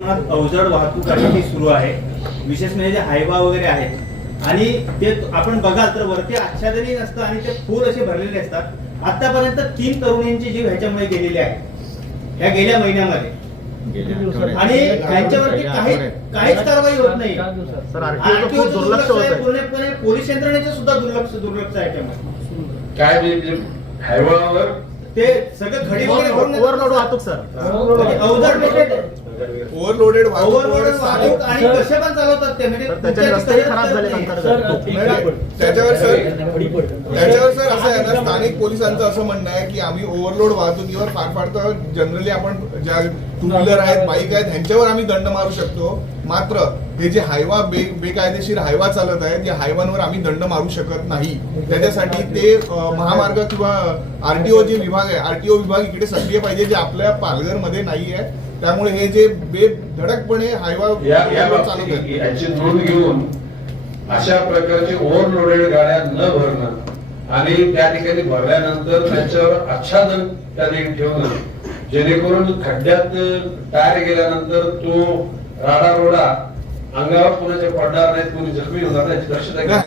अवजड वाहतूक ही सुरू आहे. विशेष म्हणजे जे हायवा वगैरे आहेत आणि ते आपण बघाल तर वरती आच्छादनही नसतं आणि ते फुल असे भरलेले असतात. आतापर्यंत 3 तरुणींची जीव ह्याच्यामुळे गेलेले आहे या गेल्या महिन्यामध्ये आणि त्यांच्यावरती काहीच कारवाई होत नाही. पूर्णपणे पोलीस यंत्रणेचं सुद्धा दुर्लक्ष आहे याच्यामध्ये. काय हायवावर ते सगळं घडी वगैरे ओव्हरलोड वाहतूक सर, ओव्हरलोडेड वाहतूक आणि कसे पण चालवतात ते म्हणजे त्याचे रस्ते खराब झाले त्याच्यावर सर असं आहे ना, स्थानिक पोलिसांचं असं म्हणणं आहे की आम्ही ओव्हरलोड वाहतुकीवर फार तर जनरली आपण ज्या टू व्हीलर आहेत, बाईक आहेत, ह्यांच्यावर आम्ही दंड मारू शकतो. मात्र हे जे हायवा बेकायदेशीर हायवा चालत आहेत या हायवांवर आम्ही दंड मारू शकत नाही. त्याच्यासाठी ते महामार्ग किंवा आरटीओ जे विभाग आहे, आरटीओ विभाग इकडे सक्रिय पाहिजे, जे आपल्या पालघरमध्ये नाही आहे. त्यामुळे हे जे बेधडकपणे हायवा चालत आहेत याची नोंद घेऊन अशा प्रकारचे ओव्हरलोडेड गाड्या न भरणं आणि त्या ठिकाणी भरल्यानंतर त्याच्यावर आच्छादन त्याने ठेवणं, जेणेकरून खड्ड्यात टायर गेल्यानंतर तो राडा रोडा अंगावर कुणाच्या पडणार नाही, कोणी जखमी होणार नाही याची दक्षता घ्या.